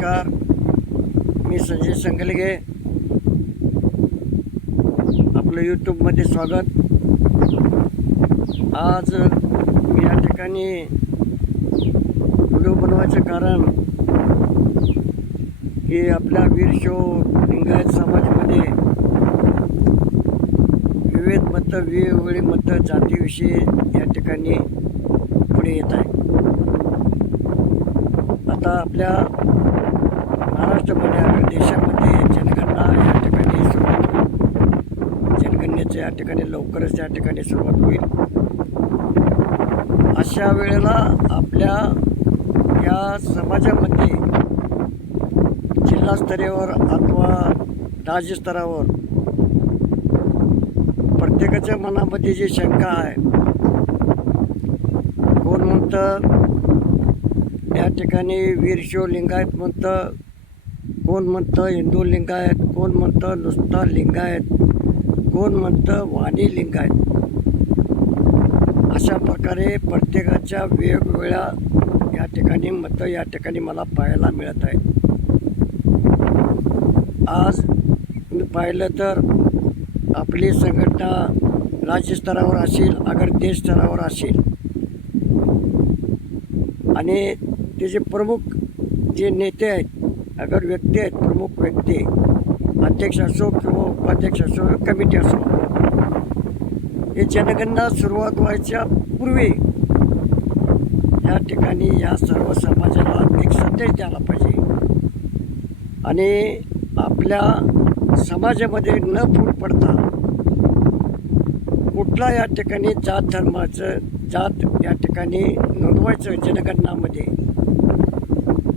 नमस्कार, मी संजय संगलगे. आपलं यूट्यूबमध्ये स्वागत. आज मी या ठिकाणी व्हिडिओ बनवायचं कारण की आपल्या वीरशो लिंगायत समाजामध्ये विविध मतं, वेगवेगळी मतं जातीविषयी या ठिकाणी पुढे येत आहे. आता आपल्या महाराष्ट्रामध्ये, आपल्या देशामध्ये जनगणना या ठिकाणी सुरुवात होईल. जनगणनेच्या या ठिकाणी लवकरच या ठिकाणी सुरुवात होईल. अशा वेळेला आपल्या या समाजामध्ये जिल्हास्तरावर अथवा राज्यस्तरावर प्रत्येकाच्या मनामध्ये जी शंका आहे, कोण म्हणतं या ठिकाणी वीरशो लिंगायत म्हणतं, कोण म्हणतं हिंदू लिंगायत, कोण म्हणतं नुसता लिंगायत, कोण म्हणतं वाणी लिंगायत. अशा प्रकारे प्रत्येकाच्या वेगवेगळ्या या ठिकाणी मतं या ठिकाणी मला पाहायला मिळत आहेत. आज मी पाहिलं तर आपली संघटना राज्यस्तरावर असेल, अगर देश स्तरावर असेल, आणि त्याचे प्रमुख जे नेते आहेत, अगर व्यक्ती आहेत, प्रमुख व्यक्ती, अध्यक्ष असो किंवा उपाध्यक्ष असो, कमिटी असो, हे जनगणना सुरुवात व्हायच्या पूर्वी या ठिकाणी या सर्व समाजाला एक संदेश द्यायला पाहिजे आणि आपल्या समाजामध्ये न फूट पडता कुठला या ठिकाणी जात धर्माचं जात या ठिकाणी नोंदवायचं जनगणनामध्ये,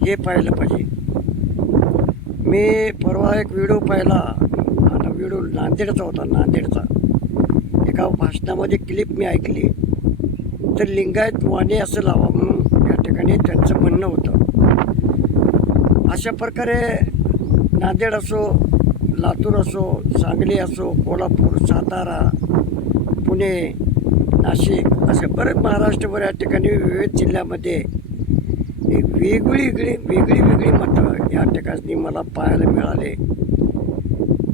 हे पाहिलं पाहिजे. मी परवा एक व्हिडिओ पाहिला, आता व्हिडिओ नांदेडचा होता. नांदेडचा एका भाषणामध्ये क्लिप मी ऐकली, तर लिंगायत वाणी असं लावा म्हणून या ठिकाणी त्यांचं म्हणणं होतं. अशा प्रकारे नांदेड असो, लातूर असो, सांगली असो, कोल्हापूर, सातारा, पुणे, नाशिक, असे बरेच महाराष्ट्रभर या ठिकाणी विविध जिल्ह्यामध्ये वेगळी मतं या ठिकाणी मला पाहायला मिळाले.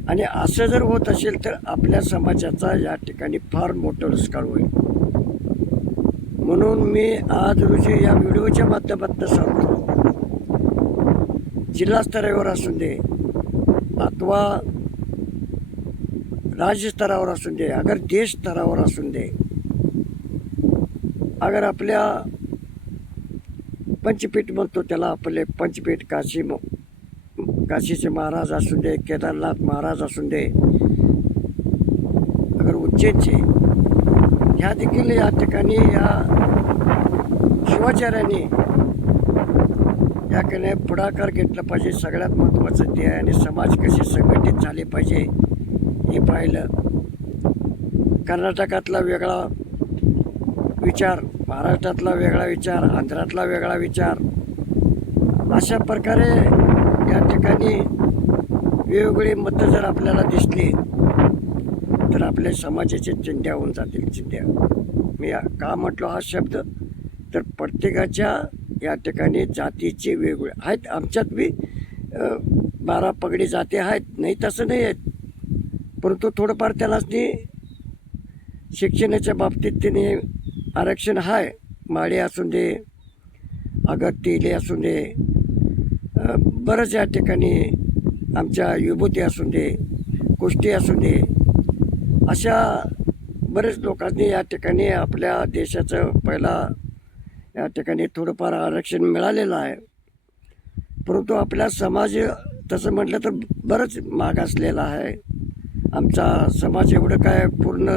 आणि असं जर होत असेल तर आपल्या समाजाचा या ठिकाणी फार मोठं नुकसान होईल. म्हणून मी आज रोजी या व्हिडिओच्या माध्यमातून सांगतो, जिल्हास्तरावर असू दे अथवा राज्यस्तरावर असू दे, अगर देश स्तरावर असू दे, अगर आपल्या पंचपीठ म्हणतो त्याला, आपले पंचपीठ काशीचे महाराज असू दे, केदारनाथ महाराज असू दे, अगर उज्जैनचे, ह्या देखील या ठिकाणी या शिवाचार्यांनी याकडे पुढाकार घेतला पाहिजे. सगळ्यात महत्त्वाचं ते आहे. आणि समाज कसे संघटित झाले पाहिजे हे पाहिलं. कर्नाटकातला वेगळा विचार, महाराष्ट्रातला वेगळा विचार, आंध्रातला वेगळा विचार, अशा प्रकारे या ठिकाणी वेगवेगळी मतं जर आपल्याला दिसली तर आपल्या समाजाचे चिंध्या होऊन जातील. चिंध्या मी का म्हटलो हा शब्द, तर प्रत्येकाच्या या ठिकाणी जातीचे वेगवेगळे आहेत. आमच्यात बी 12 पगडी जाती आहेत, नाही तसं नाही आहेत, परंतु थोडंफार त्यालाच ते शिक्षणाच्या बाबतीत त्याने आरक्षण आहे. माळे असू दे, अगर तेले असू दे, बरंच या ठिकाणी आमच्या विभूती असू दे, कुस्ती असू दे, अशा बरेच लोकांनी या ठिकाणी आपल्या देशाचं पहिला या ठिकाणी थोडंफार आरक्षण मिळालेलं आहे. परंतु आपला समाज तसं म्हटलं तर बरंच मागासलेला आहे. आमचा समाज एवढं काय पूर्ण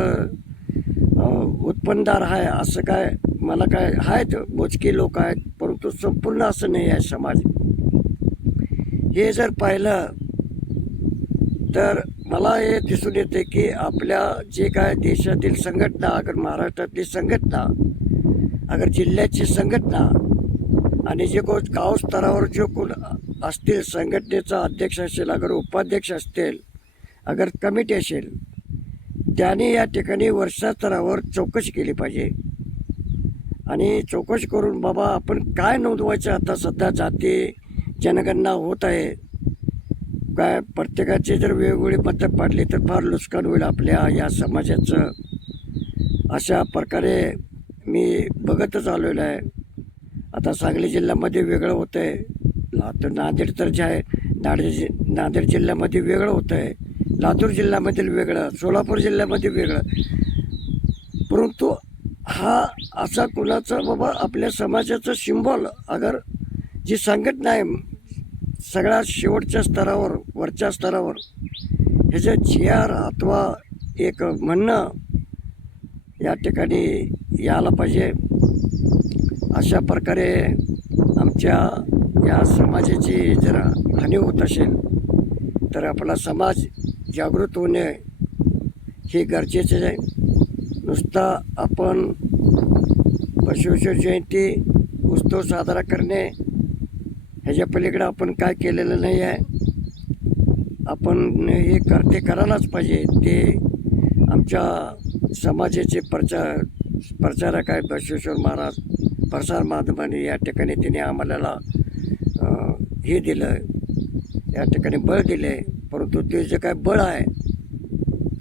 उत्पन्नदार आहे असं काय मला काय आहेत, मोजके लोक आहेत, परंतु संपूर्ण असं नाही आहे समाज. हे जर पाहिलं तर मला हे दिसून येते की आपल्या जे काय देशातील संघटना, अगर महाराष्ट्रातली संघटना, अगर जिल्ह्याची संघटना, आणि जे कोण गाव स्तरावर जो कोण असतील, संघटनेचा अध्यक्ष असेल, अगर उपाध्यक्ष असतील, अगर कमिटी असेल, त्याने या ठिकाणी वर्षास्तरावर चौकशी केली पाहिजे. आणि चौकशी करून बाबा आपण काय नोंदवायचं आता सध्या जाती जनगणना होत आहे. काय प्रत्येकाची जर वेगवेगळी मतं पाडली तर फार नुकसान होईल आपल्या या समाजाचं. अशा प्रकारे मी बघतच आलेलो आहे. आता सांगली जिल्ह्यामध्ये वेगळं होतं आहे, लातूर नांदेड तर जे आहे नांदेड जिल्ह्यामध्ये वेगळं होतं आहे, लातूर जिल्ह्यामधील वेगळं, सोलापूर जिल्ह्यामध्ये वेगळं. परंतु हा असा कुणाचा बाबा आपल्या समाजाचं सिम्बॉल अगर जी संघटना आहे सगळ्यात शेवटच्या स्तरावर वरच्या स्तरावर ह्याचं GR अथवा एक म्हणणं या ठिकाणी यायला पाहिजे. अशा प्रकारे आमच्या या समाजाची जर हानी होत असेल तर आपला समाज जागृत होणे हे गरजेचे आहे. नुसता आपण बसवेश्वर जयंती उत्सव साजरा करणे ह्याच्या पलीकडे आपण काय केलेलं नाही आहे. आपण हे करायलाच पाहिजे. ते आमच्या समाजाचे प्रचारक आहे बसवेश्वर महाराज प्रसार माध्यमाने. या ठिकाणी तिने आम्हाला हे दिलं, या ठिकाणी बळ दिले. परंतु ते जे काय बळ आहे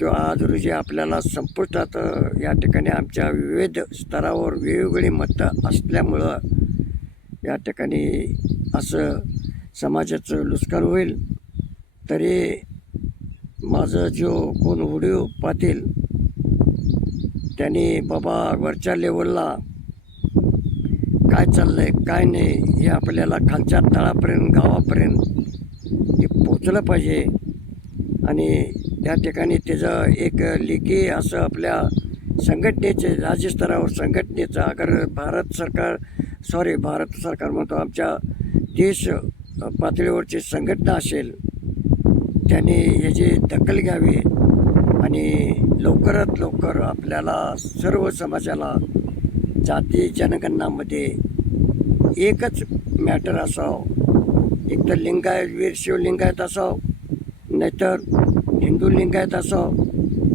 तो आज रोजी आपल्याला संपुष्टात या ठिकाणी आमच्या विविध स्तरावर वेगवेगळी मतं असल्यामुळं या ठिकाणी असं समाजाचं नुकसान होईल. तरी माझं जो कोण व्हिडिओ पाहतील त्यांनी बाबा वरच्या लेवलला काय चाललं आहे काय नाही हे आपल्याला खालच्या तळापर्यंत गावापर्यंत हे पोचलं पाहिजे. आणि त्या ठिकाणी त्याचं एक लेखी असं आपल्या संघटनेचे राज्यस्तरावर संघटनेचं अगर भारत सरकार म्हणतो आमच्या देश पातळीवरची संघटना असेल त्याने ह्याची दखल घ्यावी आणि लवकरात लवकर आपल्याला सर्व समाजाला जाती जनगणनामध्ये एकच मॅटर असावं. एक तर वीर शिवलिंगायत असावं, नाहीतर हिंदू लिंगायत असावं,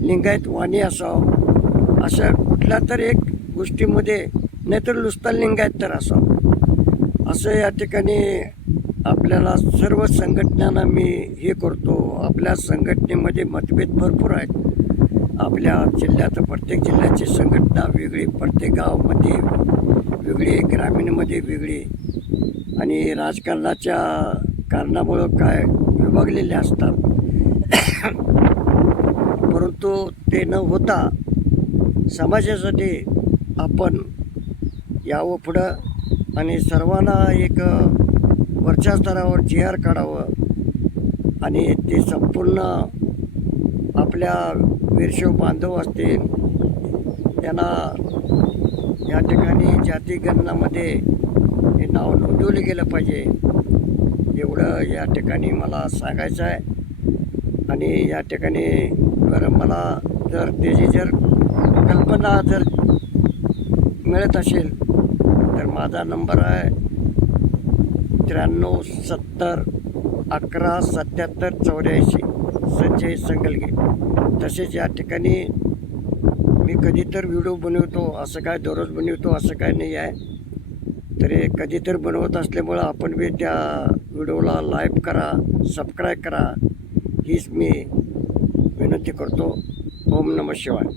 लिंगायत वाणी असावं, अशा कुठल्या तर एक गोष्टीमध्ये, नाहीतर नुसता लिंगायत तर असावं. असं या ठिकाणी आपल्याला सर्व संघटनांना मी हे करतो. आपल्या संघटनेमध्ये मतभेद भरपूर आहेत. आपल्या जिल्ह्यात प्रत्येक जिल्ह्याची संघटना वेगळी, प्रत्येक गावामध्ये वेगळी, ग्रामीणमध्ये वेगळी आणि राजकारणाच्या कारणामुळं काय विभागलेले असतात. परंतु ते न होता समाजासाठी आपण यावं पुढं आणि सर्वांना एक वरच्या स्तरावर GR काढावं आणि ते संपूर्ण आपल्या वीरशैव बांधव असतील त्यांना या ठिकाणी जाती गणनामध्ये हे नाव नोंदवलं गेलं पाहिजे. एवढं या ठिकाणी मला सांगायचं आहे. आणि या ठिकाणी बरं मला जर त्याची कल्पना मिळत असेल तर माझा नंबर आहे 93 70 11 77 84 संजय संगलगे. तसेच या ठिकाणी मी कधी तर व्हिडिओ बनवतो, असं काय दररोज बनवतो असं काय नाही आहे. तरी कधी तर बनवत असल्यामुळं आपण बी त्या व्हिडिओला लाईक करा, सबस्क्राईब करा हीच मी विनंती करतो. ओम नमः शिवाय.